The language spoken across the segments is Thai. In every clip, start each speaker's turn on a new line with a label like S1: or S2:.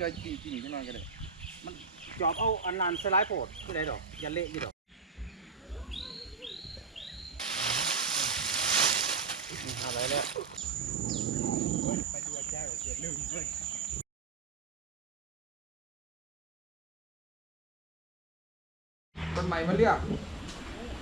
S1: จอยจริงๆขึ้นมาก็ได้
S2: มันจอบเอาอันนั้นสไลด์โพดที่ไหนดอกอย่าเละยี่ดอก
S1: อะไรแล้วคนใหม่มาเลือก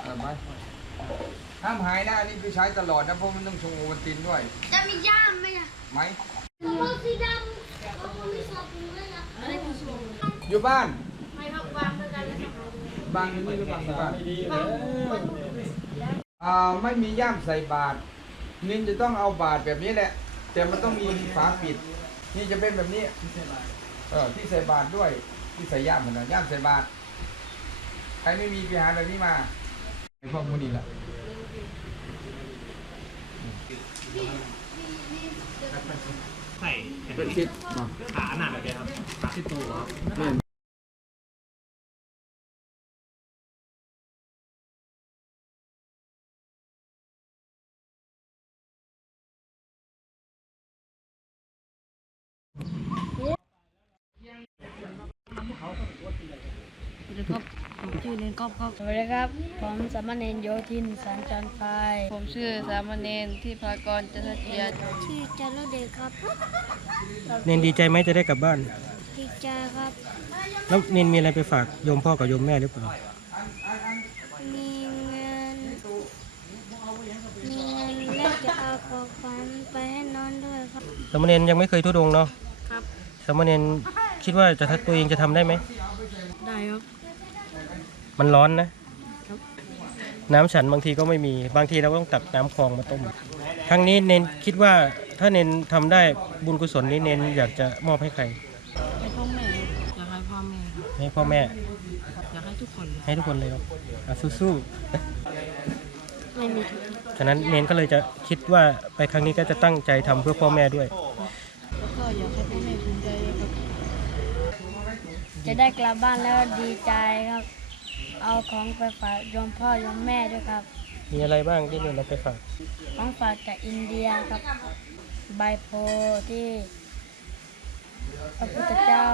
S1: เอาไปห้ามหายนะอันนี้คือใช้ตลอดนะเพราะมันต้องชงโอวัลตินด้วย
S3: จะมีย่ามไหมอะ
S1: ไหม
S3: รถสีดำเขาไม่ช อยู่
S1: บ้าน
S3: ไม่รับวางด้วยกันแล้วจะหาดู
S1: บางที่นี่หรือบางบ้านอ่าไม่มีย่ามใส่บาตรนินจะต้องเอาบาตรแบบนี้แหละ แต่มันต้องมีฝาปิด นี่จะเป็นแบบนี้เออที่ใส่บาตรด้วย ที่ใส่ย่ามเหมือนกันย่ามใส่บาตรใครไม่มีไปหาแบบนี้มาไอ้พวกมูนี่แหละ
S2: ใส่
S1: เป็นชิดมา
S2: ขาหนาแบบนี้ครับขาที่ตัวครับ
S4: สวัสดีครับ ผมชื่อเนน ก๊อฟครับสวัสดีครับ ผมสามเณรโยธินสันจันทร์ไฟ
S5: ผมชื่อสามเณรที่พากรจันทเทียน
S3: ชื่อจันทร์เดชครับ
S6: เนนดีใจไหมจะได้กลับบ้าน
S3: ดีใจครับ
S6: แล้วเนนมีอะไรไปฝากโยมพ่อกับโยมแม่หรือเปล่า
S3: มีเงิน มีเงินแล้วจะเอาของขวัญไปให้น้องด้วยครับ
S6: สามเณรยังไม่เคยทุดงค์เนาะ
S4: ครับ
S6: สามเณรคิดว่าจะทัดตัวเองจะทำได้ไหม
S4: ได้ครับ
S6: มันร้อนนะ น้ำฉันบางทีก็ไม่มีบางทีเราก็ต้องตักน้ำคลองมาต้มครั้งนี้เนนคิดว่าถ้าเนนทำได้บุญกุศลนี้เนนอยากจะมอบให้ใคร
S4: ให้พ่อแม่อยากให้พ่อแม่ครับ
S6: ให้พ่อแม่
S4: อยากให้ทุกคนเลย
S6: ให้ทุกคนเลยเนาะอะสู้
S4: ไม่มีทุก
S6: ๆฉะนั้นเนนก็เลยจะคิดว่าไปครั้งนี้ก็จะตั้งใจทำเพื่อพ่อแม่ด้วย
S4: แล้วก็อยากให้พ่อแม่ภูมิใจด้วยครับ
S3: จะได้กลับบ้านแล้วดีใจครับ เอาของไปฝากโยมพ่อโยมแม่ด้วยครับ
S6: มีอะไรบ้างที่เนนเอาไปฝาก
S3: ของฝากจากอินเดียครับ ใบโพธิ์ที่พระพุทธเจ้า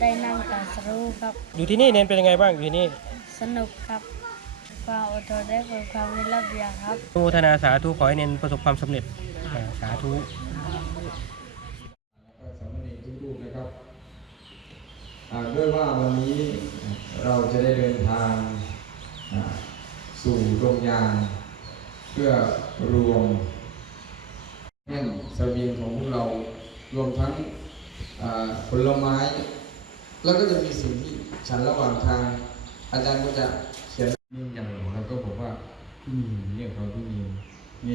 S3: ได้นั่งตรัสรู้ครับ
S6: อยู่ที่นี่เนนเป็นยังไงบ้างอยู่ที่นี่
S3: สนุกครับ ความอดทนได้ฝึกความมีระเบียบครับ
S6: อนุโมทนาสาธุขอให้เนนประสบความสำเร็จอ่าสาธุ
S1: สามเณรทุกๆนะครับอ่าด้วยว่าวันนี้ เราจะได้เดินทางสู่โรงยานเพื่อรวมแน่นเสบียงของพวกเรารวมทั้งผลไม้ แล้วก็จะมีสิ่งที่ฉันระหว่างทาง อาจารย์ก็จะเขียนนี่อย่างเราก็บอกว่าพี่นีเรียกเขาพี่นีนี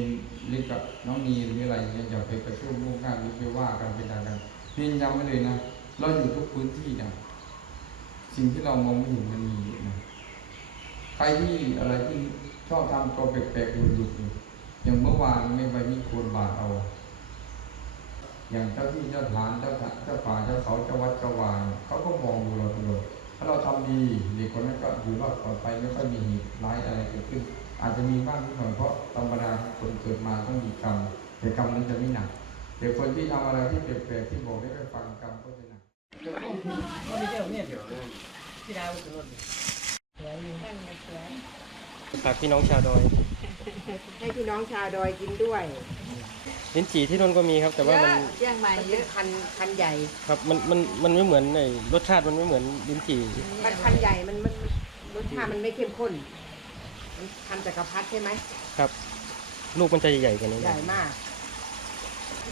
S1: เรียกกับน้องนีหรืออะไรเงี้ยอย่าไปกระชุ่มลูกข้างหรือไปว่ากันไปด่ากันนี่ย้ำไว้เลยนะเราอยู่ทุกพื้นที่นะ สิ่งที่เรามองไม่เห็นมันมีนะใครที่อะไรที่ชอบทำตัวแปลกๆหลุดๆอย่างเมื่อวานไม่ไปมีคนบาดเอา อย่างเจ้าที่เจ้าทานเจ้าเจ้าป่าเจ้าเขาเจ้าวัดเจ้าวานเขาก็มองดูเราตลอดถ้าเราทำดีเด็กคนนั้นก็อยู่รอดปลอดภัยไม่ค่อยมีเหตุร้ายอะไรเกิดขึ้น อาจจะมีบ้างนิดหน่อยเพราะธรรมดาคนเกิดมาต้องมีกรรมแต่กรรมนั้นจะไม่หนักแต่คนที่ทำอะไรที่แปลกๆที่บอกได้ไปฟังกรรมก็จะ
S6: ฝากพี่น้องชาวดอย
S7: ให้พี่น้องชาวดอยกินด้วย
S6: ลิ้นจี่ที่นนก็มีครับ แต่ว่ามัน
S7: เชียงใหม่เยอะคันคันใหญ่
S6: ครับมันมันมันไม่เหมือนไอ้รสชาติมันไม่เหมือนลิ้นจี่
S7: มันคันใหญ่มันมันรสชาติมันไม่เข้มข้นมันคันจักรพรรดิใช่ไหม
S6: ครับ ลูกมันจะใหญ่ๆกว่านี้
S7: ให
S6: นะ
S7: ญ่มาก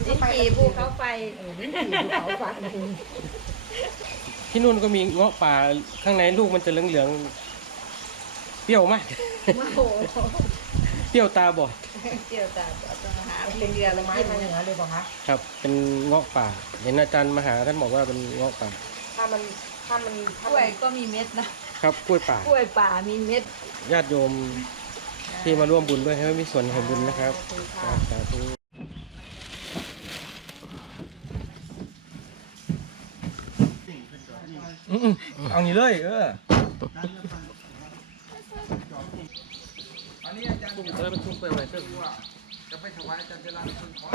S7: ลิ้นจี่ภูเขาไฟ เออลิ้นจี่ภูเขาไฟ
S6: ที่นู่นก็มีเงาะป่าข้างในลูกมันจะเหลืองๆเปรี้ยวมาก
S7: โอ้โห
S6: เปรี้ยวตาบอด
S7: เกี่ยวแต่ต้องหาเป็นเรือละไม้มาเหนือเลยบอกคะ
S6: ครับ เป็นเงาะป่า เห็นอาจารย์มหาท่านบอกว่าเป็นเงาะป่า
S7: ถ้ามันถ้ามัน
S5: ก
S7: ถ้า
S5: ล้วย
S7: มัน
S5: ก็มีเม็ดนะ
S6: ครับกล้วยป่า
S5: กล้วยป่ามีเม็ด
S6: ญาติโยมที่มาร่วมบุญด้วยให้มีส่วนแห่งบุญนะครับสาธุ เอางี้เลยเออ
S1: อันนี้อาจารย์จะไปทุกไปไว้เถอะจะไปถวายอาจารย์จะลาคุณขอ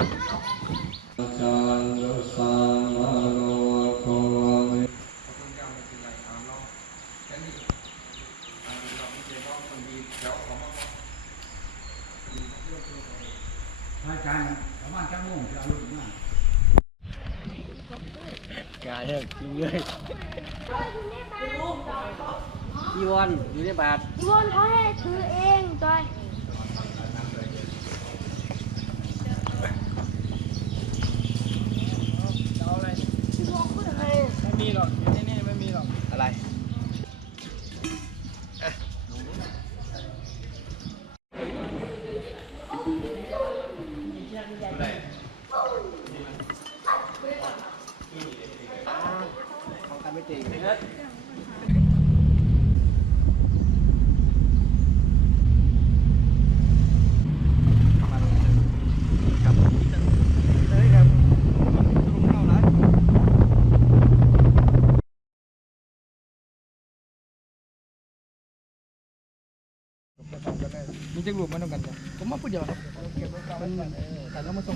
S8: จันโยสัมาโลกวิพระพุทธเจ้าไม่เป็นไรถามเราแค่นี้อ่าจอว่ามาบอก
S1: อาจารย์ประมาณจักโมงจะเอาลู กมา
S9: กายเนี่ยจริงเลย
S1: จีวรอยู่ในบาท
S3: วอนเขาให้ถือเองจอย
S1: ไม่มีหรอกอยู่ในนี่ไม่มีหรอก
S9: อะไร
S1: เขากันไม่จริง
S2: มี จักรูปมันต้องกันจ้ะผมมาพูดเดียวครับมันแต่เรามาส่ง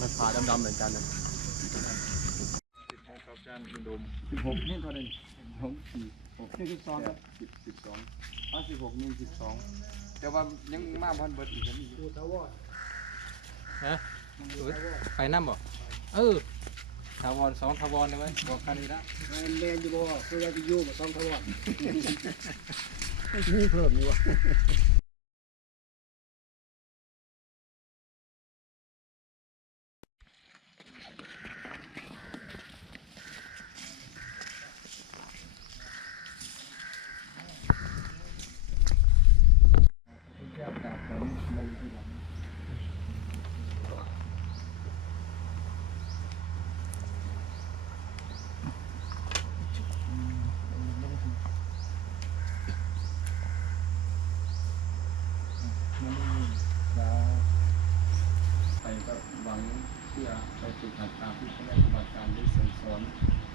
S9: มันผ่าดำๆเหมือนกันนะ
S1: สิบหกนี่เท่าไหร่หกสี่หกนี่สิบสองครับสิบสิบสองอ๋อสิบหกนี่สิบสองแต่ว่ายังมาพันเบิดอีกมีอยู่
S2: ไปน้ำบ่เออทาวรสองทาวรเลยไหมบอกคันนี้ละ
S1: แมนอยู่บ่คือว่าจะอยู่กับต้องทวาร
S2: นี่เพิ่มอยู่วะ
S1: แก้วกาบผมมันที่หลัง ไป ก็หวังเพื่อไปฝึกหัดตามที่พระแม่ครูบาอาจารย์ได้สั่งสอน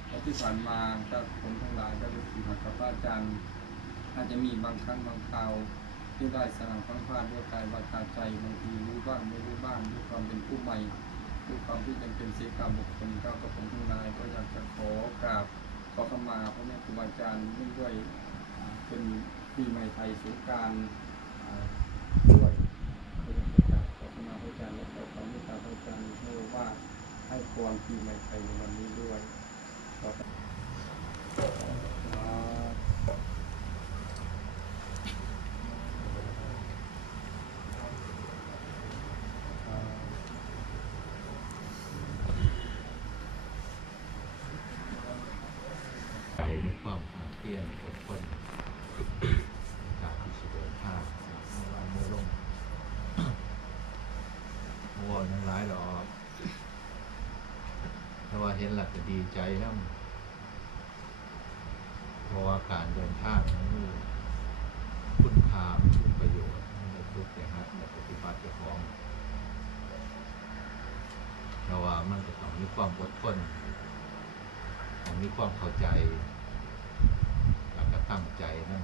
S1: และที่ผ่านมาก็ผมทั้งหลายได้ไปฝึกหัดกับพระอาจารย์อาจจะมีบางครั้งบางคราวที่ได้สนางฟังพลาดด้วยกายวาจาใจบางทีรู้บ้างไม่รู้บ้างด้วยความเป็นผู้ใหม่ด้วยความที่ยังเป็นเสียกรรมบุคคลก็กับผมทั้งหลายก็อยากจะขอกราบขอขมาพระแม่ครูบาอาจารย์ด้วยเป็นปีใหม่ไทยสงการ รปีใหม่ไทยในวันนี้ด้วยครับ
S10: ความเพียรอดทนจากที่สุดเดินทางเมื่อวานเมื่อลงเมื่อวานทั้งหลายดอกแต่ว่าเห็นหลั กก็ดีใจแล้วเพราะว่าการเดินทางมันมีคุณค่ามีคุณประโยชน์มันทุกอย่างหัดและปฏิบัติเจ้าของแต่ว่ามันก็ต้องมีความอดทนผมมีความเข้าใจแล้วก็ตั้งใจนั่น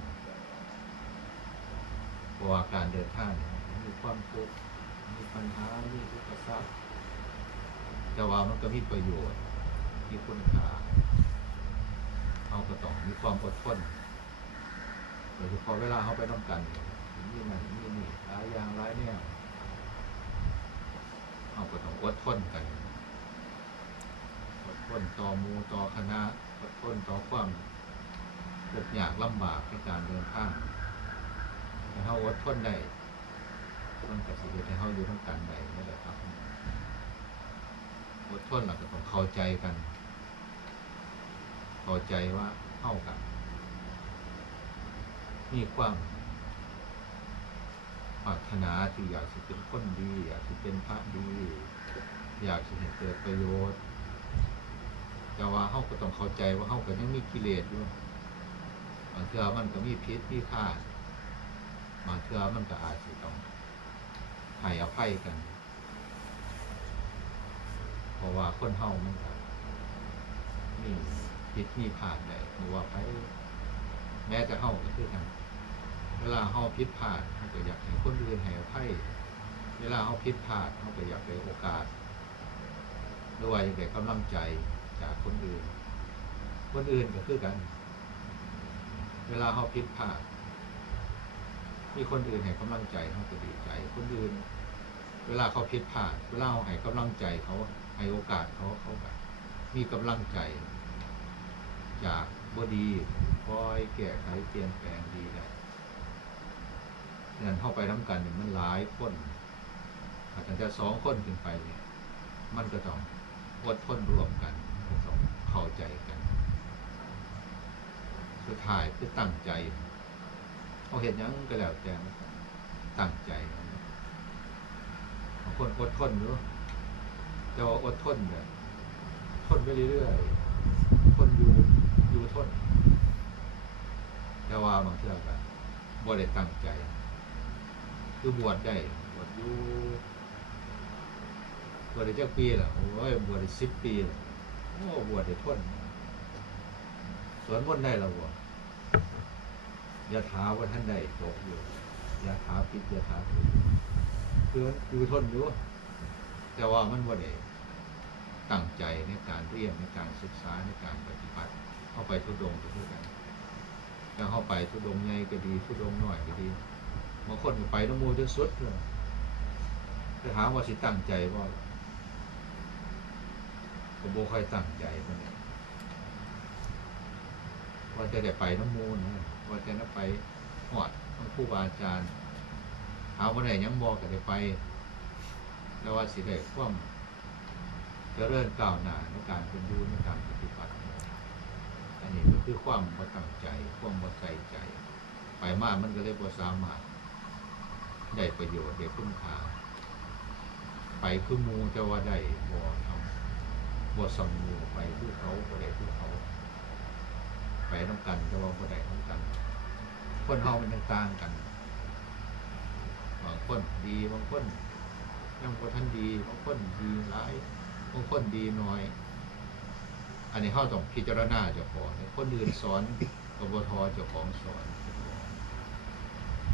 S10: เพราะว่าการเดินทางมีความทุกข์มีปัญหามีอุปสรรคแต่ว่ามันก็มีประโยชน์ มีคุณค่าเราก็ต้องมีความอดทนโดยเฉพาะเวลาเขาไปต้องกันนี่นี่นั่นนี่นี่หลายอย่างหลายแนวเราก็ต้องอดทนกันอดทนต่อมูต่อคณะอดทนต่อความทุกข์ยากลำบากในการเดินทางถ้าเราอดทนได้มันก็สิเดให้เราอยู่ทั้งกันได้นี่แหละครับอดทนเราก็ต้องเข้าใจกัน เข้าใจว่าเข้ากัน มีความปรารถนาที่อยากจะเป็นคนดี อยากจะเป็นพระดี อยากจะให้เกิดประโยชน์ แต่ว่าเฮาก็ต้องเข้าใจว่าเฮาก็ยังมีกิเลสอยู่บางเทื่อมันก็มีพิษมีค่าบางเทื่อมันก็อาจสิต้องให้อภัยกัน เพราะว่าคนเฮามันก็มี พิษมีพลาดได้หรือว่าไผแม้แต่เฮาก็คือกันเวลาเฮาผิดพลาดเฮาก็อยากให้คนอื่นให้อภัยเวลาเขาผิดพลาดเขาก็อยากได้โอกาสด้วยอยากได้กำลังใจจากคนอื่น คนอื่นก็คือกัน เวลาเขาผิดพลาดมีคนอื่นให้กำลังใจเขาก็ดีใจคนอื่น เวลาเขาผิดพลาดเวลาเขาให้กำลังใจเขาให้โอกาสเขาเขาก็มีกำลังใจ จากบดีคอยแก้ไขเปลี่ยนแปลงดีได้นั่นเข้าไปน้ำกันเนี่ยมันหลายคนอาจจะสองคนขึ้นไปเนี่ย มันก็ต้องอดทนรวมกันต้องเข้าใจกัน สุดท้ายคือตั้งใจเขาเห็นยังก็แล้วแต่ตั้งใจบางคนอดทนอยู่แต่ว่าอดทนแบบทนไปเรื่อยๆ อยู่ทนแต่ว่าบางเทื่อก็บ่ได้ตั้งใจ คือบวชได้บวชอยู่บวชได้เจ้าปีละโอ้ยบวชได้สิบปีละโอ้บวชได้ทนสวนมนได้และบ่ยาถาว่าท่านได้ตกอยู่ยาถาปิดยาถาถูกคืออยู่ทนอยู่แต่ว่ามันบ่ได้ตั้งใจในการเรียนในการศึกษาในการปฏิบัติ เข้าไปทุดงก็คือกันถ้าเข้าไปทุดงใหญ่ก็ดีทุดงหน้อยก็ดีบางคนก็ไปน้ำมูจนสุดเลยจะถามว่าสิตั้งใจว่าก็บ่ค่อยตั้งใจปานว่าจะได้ไปน้ำมูนะว่าจะได้ไปหอดทั้งครูบาอาจารย์ถามว่าไหนยังบอกก็ได้ไป แล้วว่าสิได้ความจะเริญก้าวหน้าในการเป็นยูในการปฏิบัติ คือความบ่ตั้งใจ ความบ่ใส่ใจ ไปมากมันก็เลยบ่สามารถได้ประโยชน์ได้คุณค่าไปคือมูจะว่าได้บ่ทำบ่สมหมูไปคือเขาบ่ได้คือเขา ไปน้ำกันแต่ว่าบ่ได้น้ำกัน คนเฮามันยังต่างกันบางคนดีบางคนยังบ่ทันดีบางคนดีหลายบางคนดีน้อย อันนี้เขาต้องพิจารณาเจ้าของคนอื่นสอนกบทเจ้าของสอน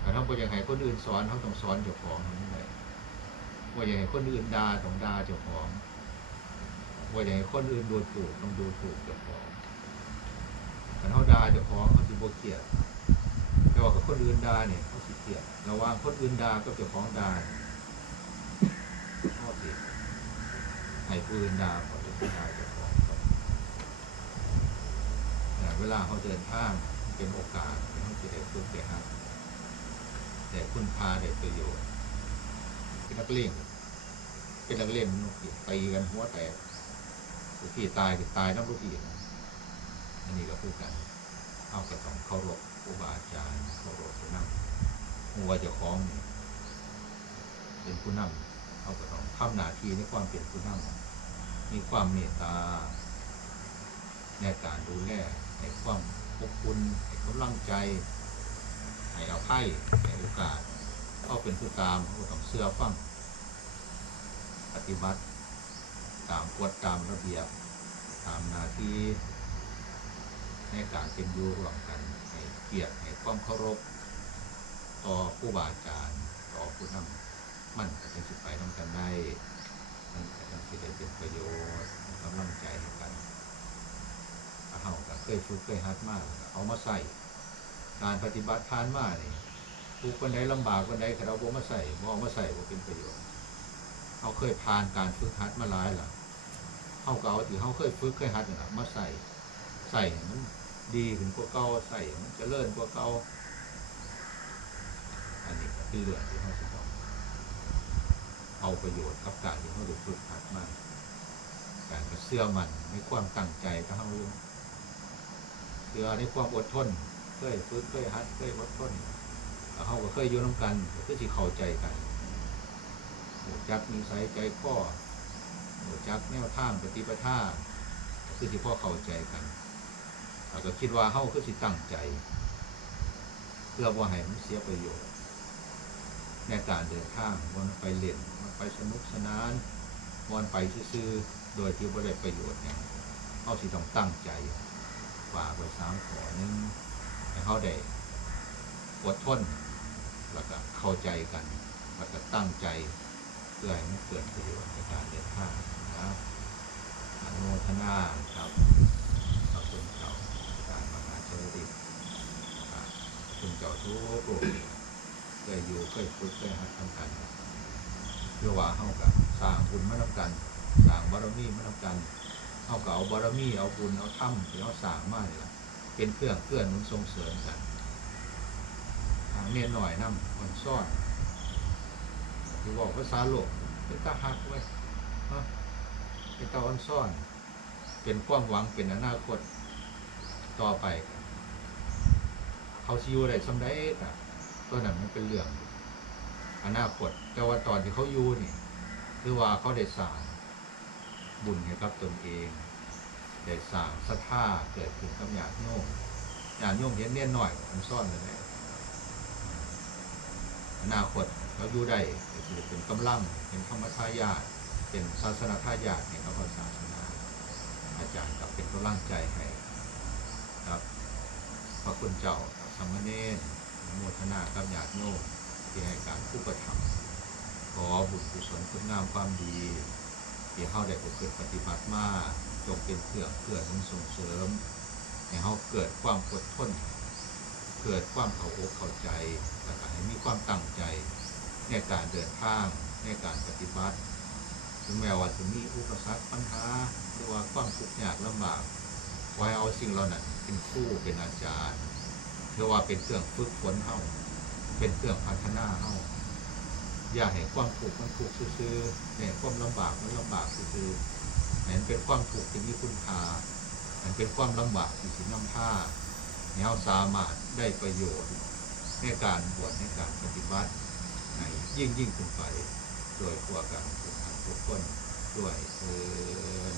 S10: แต่ถ้าบ่อยากให้คนอื่นสอนเขาต้องสอนเจ้าของนั่นแหละว่าอยากให้คนอื่นด่าต้องด่าเจ้าของว่าอยากให้คนอื่นดูถูกต้องดูถูกเจ้าของแต่เขาด่าเจ้าของเขาสิบ่เกลียดแต่ว่ากับคนอื่นด่าเนี่ยเขาสิเกลียดระหว่างคนอื่นด่ากับเจ้าของด่าเขาสิให้ผู้อื่นด่าก่อจะด่าเจ้าของก่อน แต่เวลาเขาเดินทางเป็นโอกาสที่เขาจะได้ฝึกได้หัดแต่คุณพาได้ประโยชน์ เป็นนักเล่นเป็นนักเล่นลูกพี่ตีกันหัวแตกลูกพี่ตายก็ตายน้ำลูกพี่นะอันนี้ก็คือกันเอาก็ต้องเคารพครูบาอาจารย์เคารพผู้นำหัวเจะคล้าของนี่เป็นผู้นำเขาก็ต้องทำหน้าที่ในความเป็นผู้นำมีความเมตตาในการดูแล ให้ความอบอุ่นให้กำลังใจให้อภัยให้โอกาสเขาเป็นผู้ตามเขาก็ต้องเสื้อฟังปฏิบัติตามกฎตามระเบียบ ตามหน้าที่ในการเป็นอยู่ร่วมกันให้เกียรติให้ความเคารพ ต่อผู้บาอาจารย์ต่อผู้นำมันก็จะสิไปน้ำกันได้มันจะสิได้เป็นประโยชน์ให้กำลังใจให้กัน เฮาก็เคยฝึกเคยหัดมากเอามาใส่การปฏิบัติทานมากนี่ทุกคนใดลำบากคนใดเราบ่มาใส่บ่เอามาใส่บ่เป็นประโยชน์เฮาเคยผ่านการฝึกหัดมาหลายล่ะเฮาก็เอาที่เฮาเคยฝึกเคยหัดนั่นล่ะมาใส่ใส่มันดีขึ้นกว่าเก่าใส่มันเจริญกว่าเก่าอันนี้ก็คือเรื่องที่เฮาสิต้องเอาประโยชน์กับการที่เฮาได้ฝึกหัดมาการก็เชื่อมันในความตั้งใจก็เฮาอยู่อง เชื่อในความอดทนเคยฝึกเคยหัดเคยอดทนแล้วเฮาก็เคยอยู่น้ำกันก็คือสิเข้าใจกันจักนิสัยใจข้อจักแนวทางปฏิปทาคือสิพ่อเข้าใจกันแล้วก็คิดว่าเฮาคือสิตั้งใจ เพื่อว่าให้มันเสียประโยชน์ในการเดินทางวันไปเล่นวันไปสนุกสนานวันไปซื่อโดยที่บ่ได้ประโยชน์เนี่ยเขาสิต้องตั้งใจ ฝากไว้สามขอนึงให้เขาได้อดทนแล้วก็เข้าใจกันแล้วก็ตั้งใจเพื่อให้มันเกิดประโยชน์ในการเดินทางนะอนุโมทนาครับขอบคุณเจ้าการมหาเจริญครับขอบคุณเจ้าทุกรูปเคยอยู่เคยฝึกเคยหัดทำกันเพื่อว่าเฮากับสร้างบุญมานำกันสร้างบารมีมานำกัน เฮาเก็เอาบารมี เอาบุญ เอาธรรมที่เฮาสางมานี่ล่ะเป็นเครื่องเกื้อหนุนส่งเสริมกันทางเนียนหน่อยน้ำมันซ่อนที่บอกภาษาโลกเป็นตาหักไว้ยเป็นตาอ่อนซ่อน เป็นความหวังเป็นอนาคตต่อไป เขาชิวได้สำได้อะตัวนั้นมันเป็นเรื่องอนาคต แต่ว่าตอนที่เขาอยู่นี่ คือว่าเขาได้สาง บุญให้กับตนเองได้สร้างศรัทธาเกิดขึ้นกับญาติโยมญาติโยมเห็นเนียนหน่อยมันซ่อนเลยนะอนาคตเขาอยู่ได้ก็คือเป็นกำลังเป็นธรรมทายาทเป็นศาสนาทายาทในพระศาสนาอาจารย์กับเป็นกำลังใจให้ครับพระคุณเจ้าสามเณรอนุโมทนากับญาติโยมที่ให้การผู้กระทำขอบุญกุศลคุณงามความดี ที่เขาได้ประพฤติปฏิบัติมาจงเป็นเครื่องเพื่อหนุนส่งเสริม ให้เขาเกิดความอดทนเกิดความเข้าอกเข้าใจและก็ให้มีความตั้งใจในการเดินทางในการปฏิบัติถึงแม้ว่าจะมีอุปสรรคปัญหาหรือว่าความทุกข์ยากลำบากไว้เอาสิ่งเหล่านั้นเป็นครู่เป็นอาจารย์เพื่อว่าเป็นเครื่องฝึกฝนเฮาเป็นเครื่องพัฒนาเฮา อย่าให้ความถูกมันถูกซื่อๆให้ความลำบากมันลำบากซื่อๆให้มันเป็นความถูกที่มีคุณค่าให้มันเป็นความลำบากที่สินำท่าให้เฮาสามารถได้ประโยชน์ในการบวชในการปฏิบัติให้ยิ่งยิ่งขึ้นไปโดยทั่วกันทุกท่านทุกคนด้วยเถิด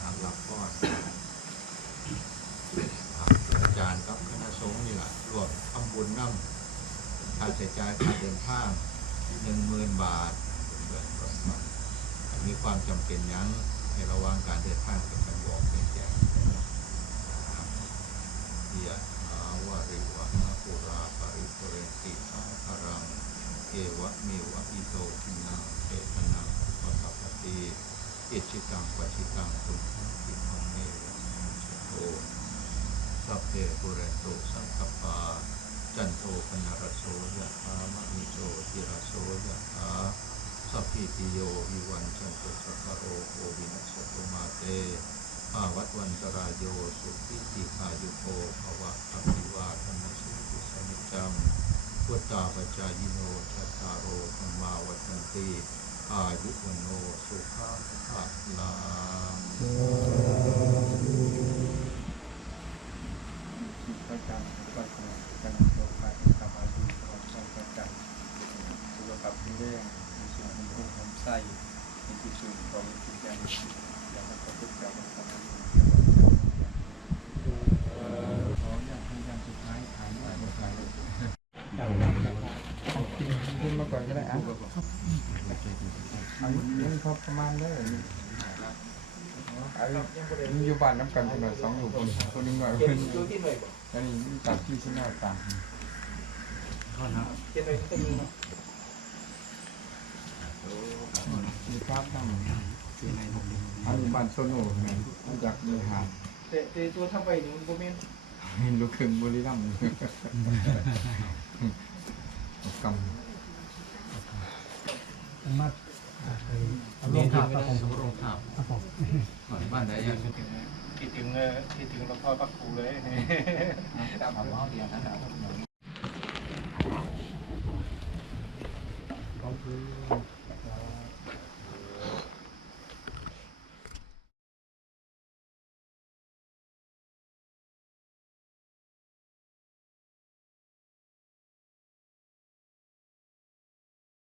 S10: นำรับพ่อ อาจารย์กับคณะสงฆ์นี่แหละรวมทำบุญนำค่าใช้ จ่ายค่าเดินทางหนึ่งหมื่นบาทเดือนก่อนมามีความจำเป็นยังในระหว่างการเดินทางเป็นการบอกเป็นแจกนะครับเดียอาวาริวะนาปุราปริปุเรติสาคารังเอวะเมวะอิโตทินังเอตนังวัฏปติอิจิตังปัจิตังตุมังคิมังเมวะมังชโตสัพเพปุเรโต จันโทปนรโสยะธามะมิโชติรสโสยะธาสัพพิติโยวิวันจันตุสัพโรโควินัสตุมาเตอาวัตวันตรายโยสุขิติขายุโกภวะอภิวาทนาสิริสนิจังพุทธาปจายโนชัตตาโอธรรมาวัฏันติอายุวโนสุขังภะลัง
S2: ประจำปัจจุบันกันตัวไปกับอายุของชาวประจำสุขภาพที่แรงมีส่วนของ ใส่ในที่สุดของจิตใจอย่างนั้นก็ทุกอย่างมันทำให้ขออย่างพยายามสุดท้ายขายหน่อยขายเลยขึ้นมาก่อนก็ได้อะอายุยังพอประมาณได้อายุมีอยู่บ้านน้ำกันคนละสองอยู่คนคนหนึ่งหน่อยคนอันนี้ตัดที่ชิ้นหน้าต่าง มีภาพนั่งอันนี้บ้านโซโน่เนี่ยมาจากเลยหาด
S11: แต่แต่ตัวถ้าไปนู้นบ่เม่น
S1: ลูกครึ่งบุรีลัมย์กำ
S11: มาเรียนครับผมสมรงครองครับผม
S10: บ้านไหนยัง
S11: คิดถึงคิดถึงหลวงพ่อพระครูเลย
S10: ตามหลวาพ่เดียวนะครับของคือ